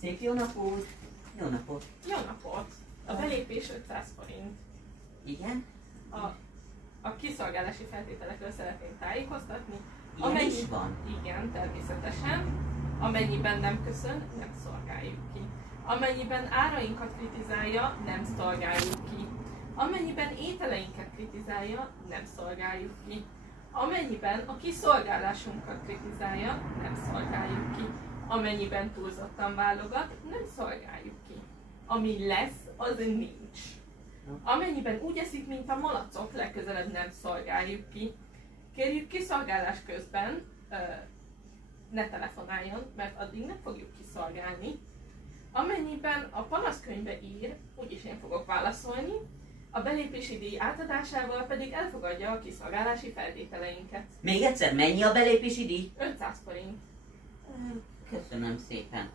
Szép jó napot! Jó napot! Jó napot! A belépés 500 forint. Igen? A kiszolgálási feltételekről szeretném tájékoztatni. Ilyen is van? Igen, természetesen. Amennyiben nem köszön, nem szolgáljuk ki. Amennyiben árainkat kritizálja, nem szolgáljuk ki. Amennyiben ételeinket kritizálja, nem szolgáljuk ki. Amennyiben a kiszolgálásunkat kritizálja, nem szolgáljuk ki. Amennyiben túlzottan válogat, nem szolgáljuk ki. Ami lesz, az nincs. Amennyiben úgy eszik, mint a malacok, legközelebb nem szolgáljuk ki. Kérjük kiszolgálás közben, ne telefonáljon, mert addig nem fogjuk kiszolgálni. Amennyiben a panaszkönyvbe ír, úgyis én fogok válaszolni, a belépési díj átadásával pedig elfogadja a kiszolgálási feltételeinket. Még egyszer, mennyi a belépési díj? 500 forint. Köszönöm szépen.